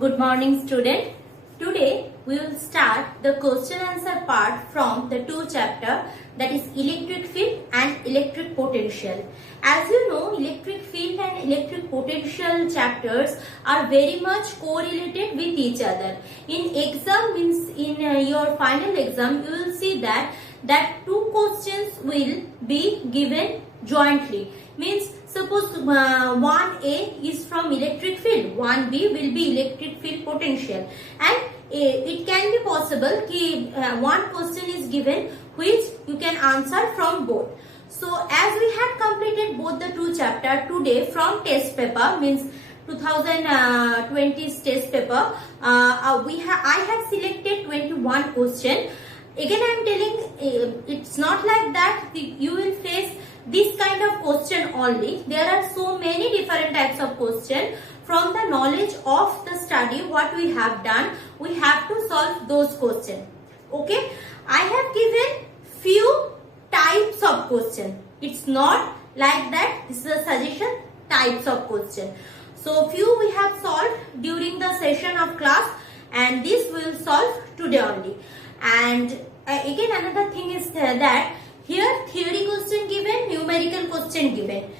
Good morning, student. Today we will start the question answer part from the two chapter, that is electric field and electric potential. As you know, electric field and electric potential chapters are very much correlated with each other. In exam, means in your final exam, you will see that two questions will be given jointly. Means suppose 1A is from electric field, 1B will be electric field potential, and it can be possible that one question is given which you can answer from both. So as we had completed both the two chapter today from test paper, means 2020's test paper, I have selected 21 question. Again I am telling, it's not like that you will face this kind of question only. There are so many different types of question. From the knowledge of the study what we have done, we have to solve those questions. Okay, I have given few types of question. It's not like that. This is a suggestion, types of question. So few we have solved during the session of class, and this we will solve today only. And again another thing is that here theory question given, numerical question given,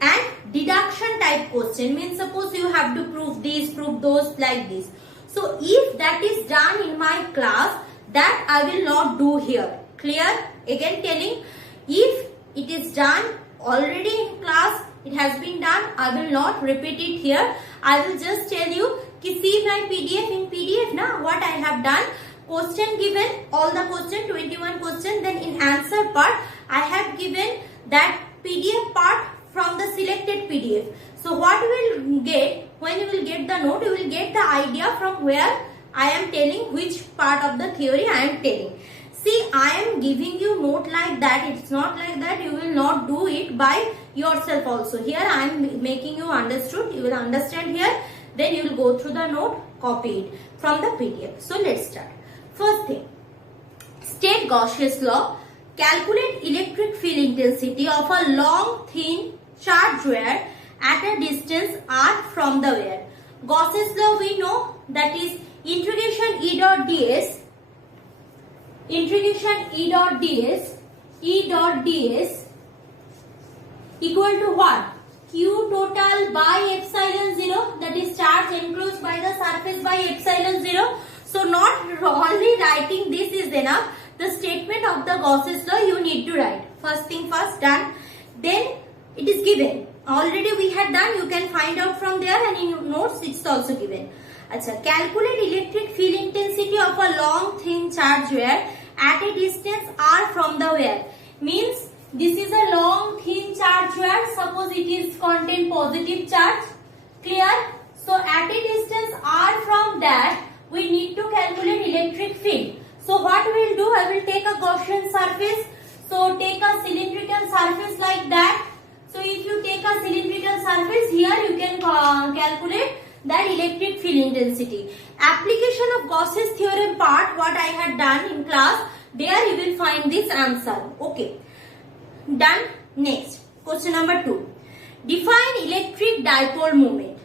and deduction type question, means suppose you have to prove this, prove those, like this. So if that is done in my class, that I will not do here. Clear? Again telling, if it is done already in class, it has been done, I will not repeat it here. I will just tell you, see my PDF. In PDF now what I have done, question given, all the question, 21 question, then in answer part I have given that PDF part from the selected PDF. So what you will get, when you will get the note, you will get the idea from where I am telling which part of the theory I am telling. See, I am giving you note like that. It's not like that you will not do it by yourself also. Here I am making you understood. You will understand here. Then you will go through the note, copy it from the PDF. So let's start. First thing, state Gauss's law. Calculate electric field intensity of a long thin charged wire at a distance r from the wire. Gauss's law we know, that is integration E dot ds equal to what? Q total by epsilon 0, that is charge enclosed by the surface by epsilon 0. So not only writing this is enough. The statement of the Gauss's law you need to write. First thing first, done. Then it is given. Already we had done. You can find out from there, and in your notes it's also given. Achha, calculate electric field intensity of a long thin charge wire at a distance r from the wire. Means this is a long thin charge wire. Suppose it is contain positive charge. Clear? So at a distance r from that, we need to calculate electric field. So what we will do, I will take a Gaussian surface. So take a cylindrical surface like that. So if you take a cylindrical surface, here you can calculate that electric field intensity. Application of Gauss's theorem part, what I had done in class, there you will find this answer. Okay. Done. Next, question number 2. Define electric dipole moment.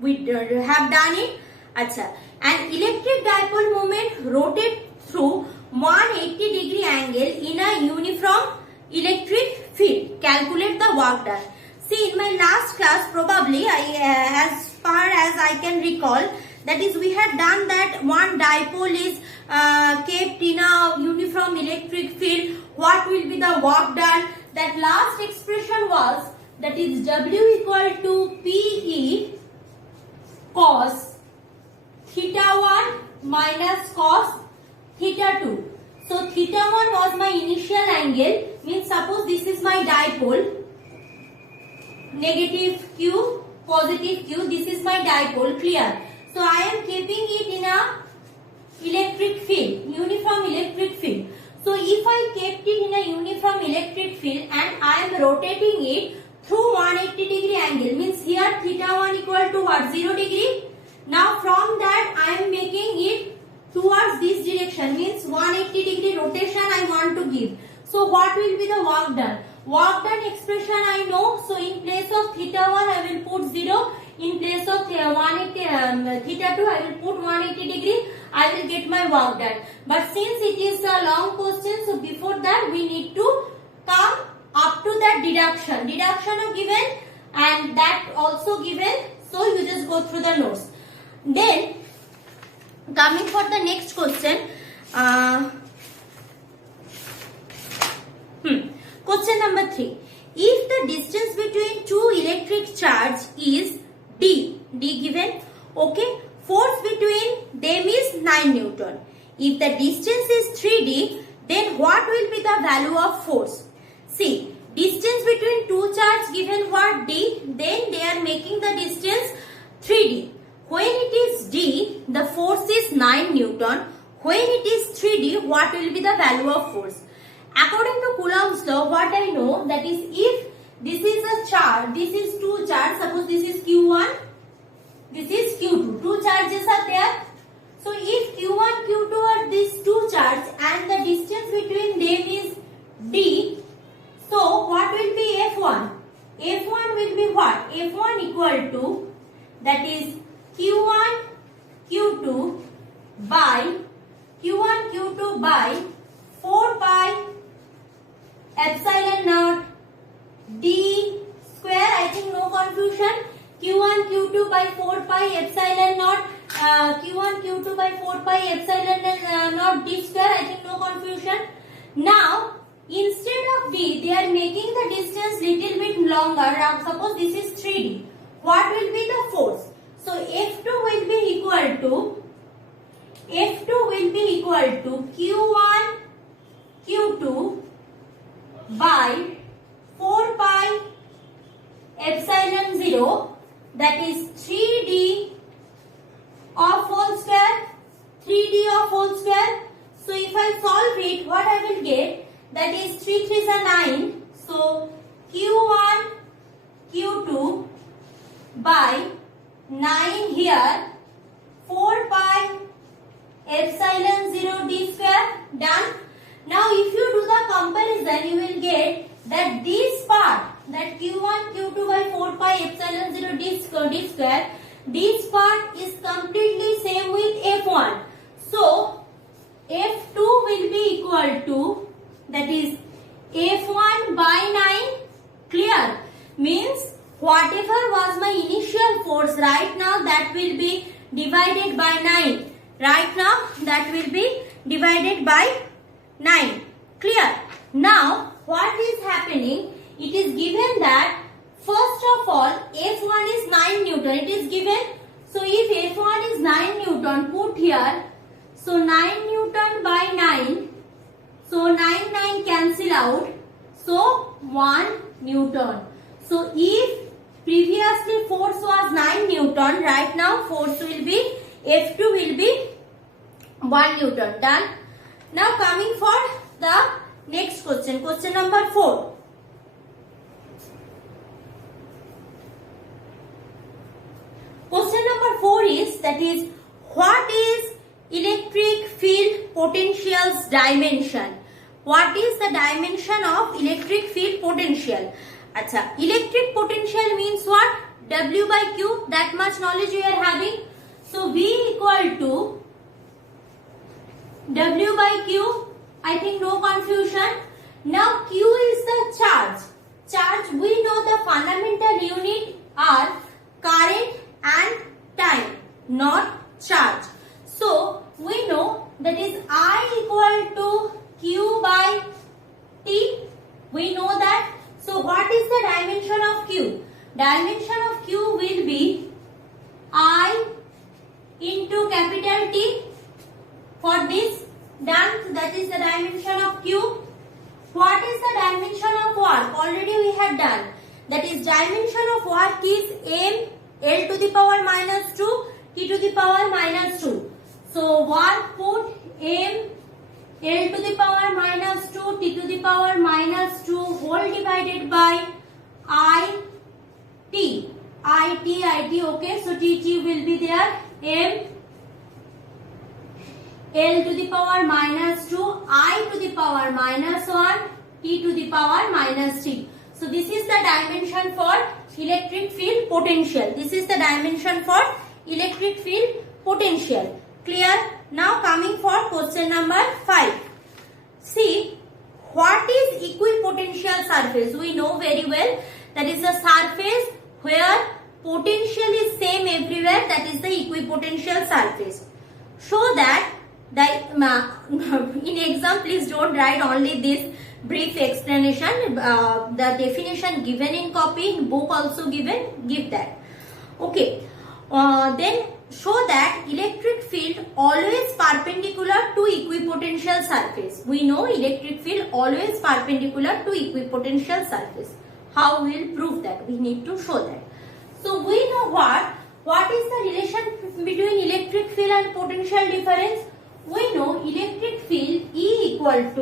We have done it. Achha. An electric dipole moment rotates through 180 degree angle in a uniform electric field. Calculate the work done. See, in my last class, probably as far as I can recall, that is we had done that one dipole is kept in a uniform electric field. What will be the work done? That last expression was, that is W equal to PE cos theta 1 minus cos theta 2. So theta 1 was my initial angle, means suppose this is my dipole, negative Q, positive Q, this is my dipole, clear. So I am keeping it in a electric field, uniform electric field. So if I kept it in a uniform electric field and I am rotating it through 180 degree angle, means here theta 1 equal to what? 0 degree. Now from that I am making it towards this direction, means 180 degree rotation I want to give. So what will be the work done? Work done expression I know. So in place of theta 1 I will put 0. in place of 180 theta 2, I will put 180 degree. I will get my work done. But since it is a long question, so before that we need to come up to that deduction. Deduction are given and that also given. So you just go through the notes. Then coming for the next question. Question number 3. If the distance between two electric charge is D given, okay, force between them is 9 Newton. If the distance is 3D, then what will be the value of force? See, distance between two charges given what D, then they are making the distance 3D. When it is D, the force is 9 Newton. When it is 3D, what will be the value of force? According to Coulomb's law, what I know, that is if this is a charge, this is two charges, suppose this is Q1, this is Q2, two charges are there. So if Q1, Q2 are these two charges and the distance between them is D, so what will be F1? F1 will be what? F1 equal to, that is Q1, Q2 by 4 pi epsilon naught D square. I think no confusion. Q1 Q2 by 4 pi epsilon naught Q1 Q2 by 4 pi epsilon naught D square. I think no confusion. Now instead of D, they are making the distance little bit longer. Suppose this is 3D. What will be the force? So F2 will be equal to Q1 Q2 by 4 pi epsilon 0, that is 3D of whole square. 3D of whole square. So if I solve it, what I will get, that is 3 3s are 9. So Q1 Q2 by 9 here, 4 pi epsilon 0 D square. Done. Now if you do the comparison, you will get that this part, that Q1 Q2 by 4 pi epsilon 0 D square, this part is completely same with F1. So F2 will be equal to, that is F1 by 9. Clear? Means whatever was my initial force right now, that will be divided by 9. Right now that will be divided by 9. Clear? Now what is happening? It is given that first of all F1 is 9 Newton. It is given. So if F1 is 9 Newton, put here. So 9 Newton by 9. So 9 cancel out. So 1 Newton. So if previously force was 9 Newton, right now force will be, F2 will be 1 Newton. Done. Now coming for the next question. Question number 4. Question number 4 is, that is, what is electric field potential's dimension? What is the dimension of electric field potential? Acha, electric potential means what? W by Q. That much knowledge we are having. So V equal to W by Q. I think no confusion. Now Q is the charge. Charge, we know the fundamental unit are current and time, not charge. So we know that is I equal to Q by T. We know that. So what is the dimension of Q? Dimension of Q will be I into capital T. For this, done. So that is the dimension of Q. What is the dimension of work? Already we had done. That is dimension of work is M, L to the power minus 2, T to the power minus 2. So work put M, L to the power minus 2, T to the power minus 2 whole divided by I, T. I, T, okay. So T, will be there. M, L to the power minus 2, I to the power minus 1, T to the power minus 3. So this is the dimension for electric field potential. This is the dimension for electric field potential. Clear? Now coming for question number 5. See, what is equipotential surface? We know very well that is a surface where potential is same everywhere. That is the equipotential surface. So that in exam, please don't write only this brief explanation. The definition given in copy, in book also given, give that. Okay. Then show that electric field always perpendicular to equipotential surface. We know electric field always perpendicular to equipotential surface. How we will prove that? We need to show that. So we know what is the relation between electric field and potential difference? We know electric field E equal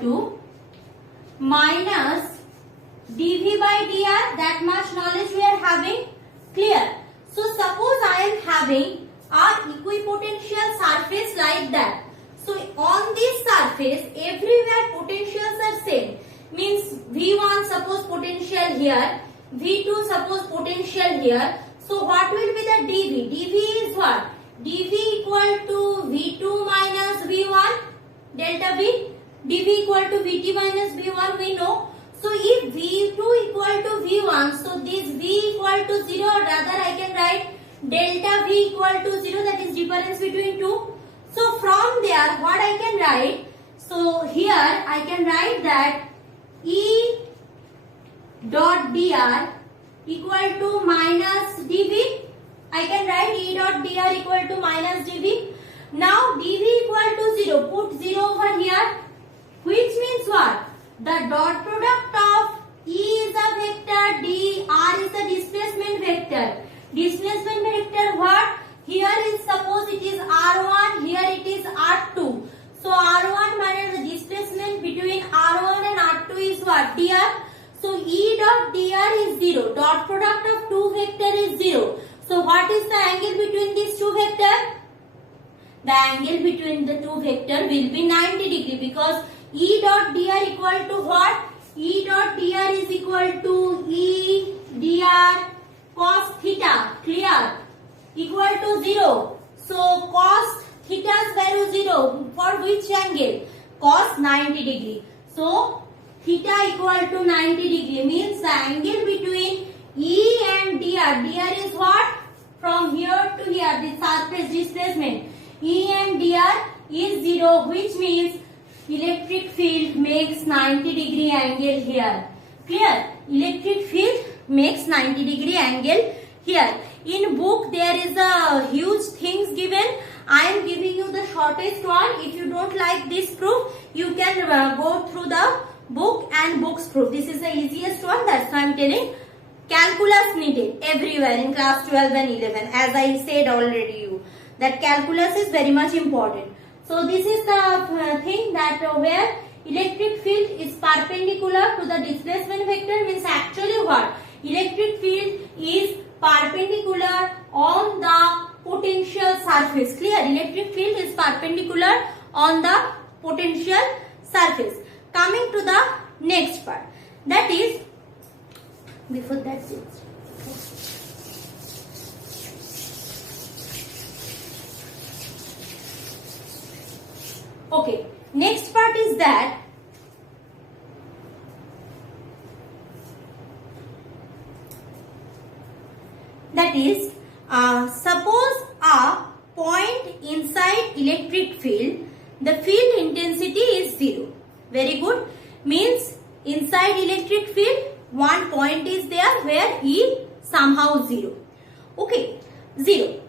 to minus dV by dr. That much knowledge we are having. Clear? So suppose I am having a equipotential surface like that. So on this surface everywhere potentials are same. Means V1 suppose potential here, V2 suppose potential here. So what will be the dV? dV is what? dV equal to V2 minus V1 delta V. dV equal to Vt minus V1 we know. So if V2 equal to V1, so this V equal to 0, rather I can write delta V equal to 0, that is difference between two. So from there what I can write? So here I can write that E dot dr equal to minus dV. I can write E dot dr equal to minus dV. Now dV equal to 0. Put 0 over here. Which means what? The dot product of E is a vector, dr is a displacement vector. Displacement vector what? Here is suppose it is R1, here it is R2. So R1 minus the displacement between R1 and R2 is what? Dr. So E dot dr is 0. Dot product of two vector is 0. So what is the angle between these two vectors? The angle between the two vector will be 90 degree because E dot dr equal to what? E dot dr is equal to E dr cos theta. Clear? Equal to 0. So cos theta's value 0. For which angle? Cos 90 degree. So theta equal to 90 degree means the angle between E and dr. Dr is what? From here to here, the surface displacement. E and dr is 0, which means electric field makes 90 degree angle here. Clear? Electric field makes 90 degree angle here. In book there is a huge things given. I am giving you the shortest one. If you don't like this proof, you can go through the book and books proof. This is the easiest one. That's why I am telling. Calculus needed everywhere in class 12 and 11. As I said already you, that calculus is very much important. So this is the thing that where electric field is perpendicular to the displacement vector means actually what? Electric field is perpendicular on the potential surface. Clear? Electric field is perpendicular on the potential surface. Coming to the next part, that is before that. Okay, next part is that is suppose a point inside electric field, the field intensity is 0. Very good. Means inside electric field one point is there where E somehow 0. Okay, 0.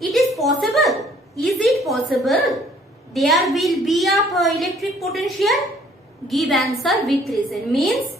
It is possible. Is it possible? There will be a electric potential? Give answer with reason. Means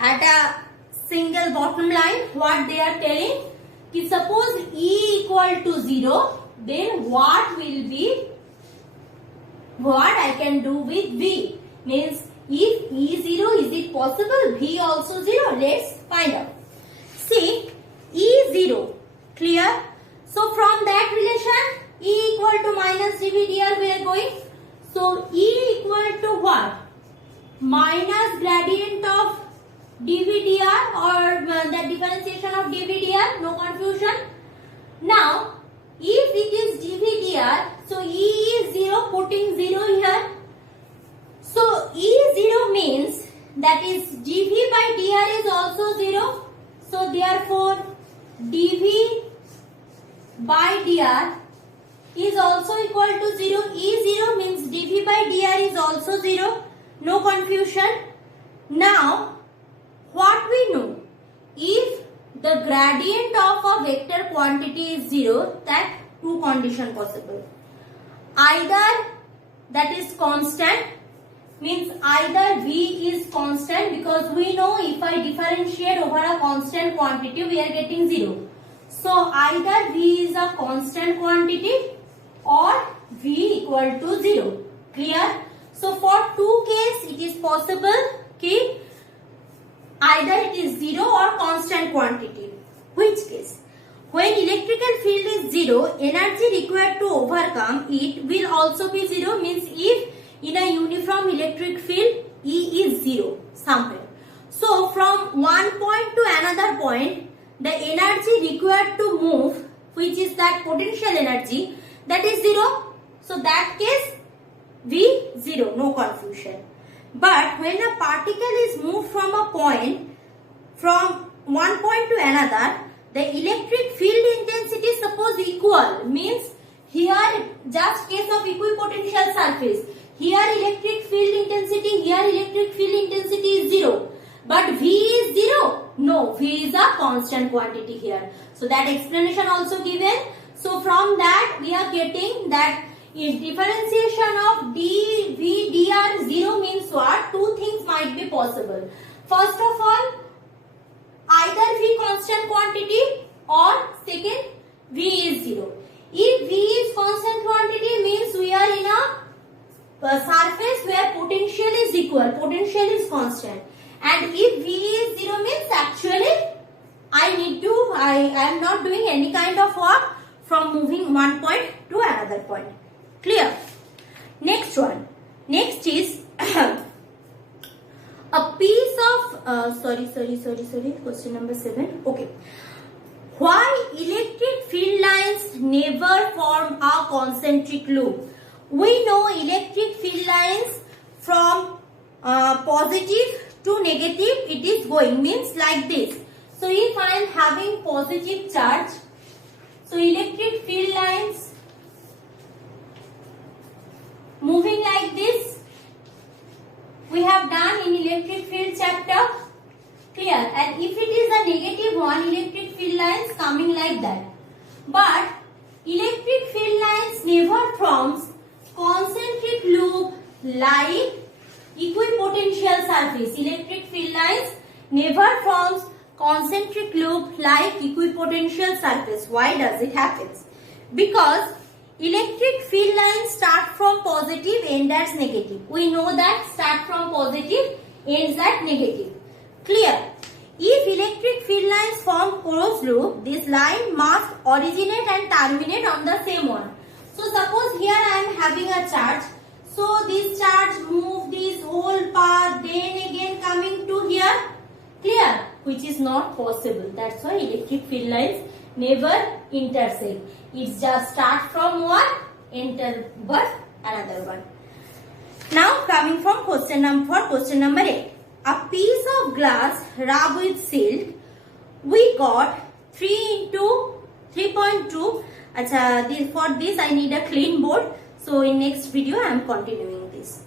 at a single bottom line what they are telling? Ki suppose E equal to 0, then what will be? What I can do with V? Means if E 0, is it possible? V also 0. Let's find out. See, E 0. Clear? So from that relation, E equal to minus dV dr we are going. So E equal to what? dVdr or the differentiation of dVdr, no confusion. Now, if it is dVdr, so E is 0, putting 0 here. So, E0 means that is dV by dr is also 0. So, therefore, dV by dr is also equal to 0. E0 means dV by dr is also 0. No confusion. Now, what we know? If the gradient of a vector quantity is 0, that two conditions possible. Either that is constant, means either V is constant, because we know if I differentiate over a constant quantity, we are getting 0. So, either V is a constant quantity or V equal to 0. Clear? So, for two cases, it is possible कि either it is 0 or constant quantity. Which case? When electrical field is 0, energy required to overcome it will also be 0. Means if in a uniform electric field, E is 0 somewhere. So, from one point to another point, the energy required to move, which is that potential energy, that is 0. So, that case, V 0, no confusion. But when a particle is moved from a point, from one point to another, the electric field intensity suppose equal, means here just case of equipotential surface. Here electric field intensity, here electric field intensity is 0. But V is 0? No, V is a constant quantity here. So that explanation also given. So from that we are getting that if differentiation of dV dr 0 means what? Two things might be possible. First of all, either V constant quantity or second V is 0. If V is constant quantity means we are in a surface where potential is equal, potential is constant. And if V is 0 means actually I am not doing any kind of work from moving one point to another point. Clear? Next one. Next is a piece of question number 7. Okay. Why electric field lines never form a concentric loop? We know electric field lines from positive to negative, it is going, means like this. So if I am having positive charge, so electric field lines moving like this, we have done in electric field chapter. Clear? And if it is a negative one, electric field lines coming like that. But electric field lines never forms concentric loop like equipotential surface. Electric field lines never forms concentric loop like equipotential surface. Why does it happen? Because electric field lines start from positive, end at negative. We know that start from positive, ends at negative. Clear? If electric field lines form closed loop, this line must originate and terminate on the same one. So suppose here I am having a charge. So this charge move this whole path, then again coming to here. Clear? Which is not possible. That's why electric field lines never intersect. It just start from one, enter but another one. Now coming from question number 8. A piece of glass rubbed with silk, we got 3 into 3.2. For this I need a clean board. So in next video I am continuing this.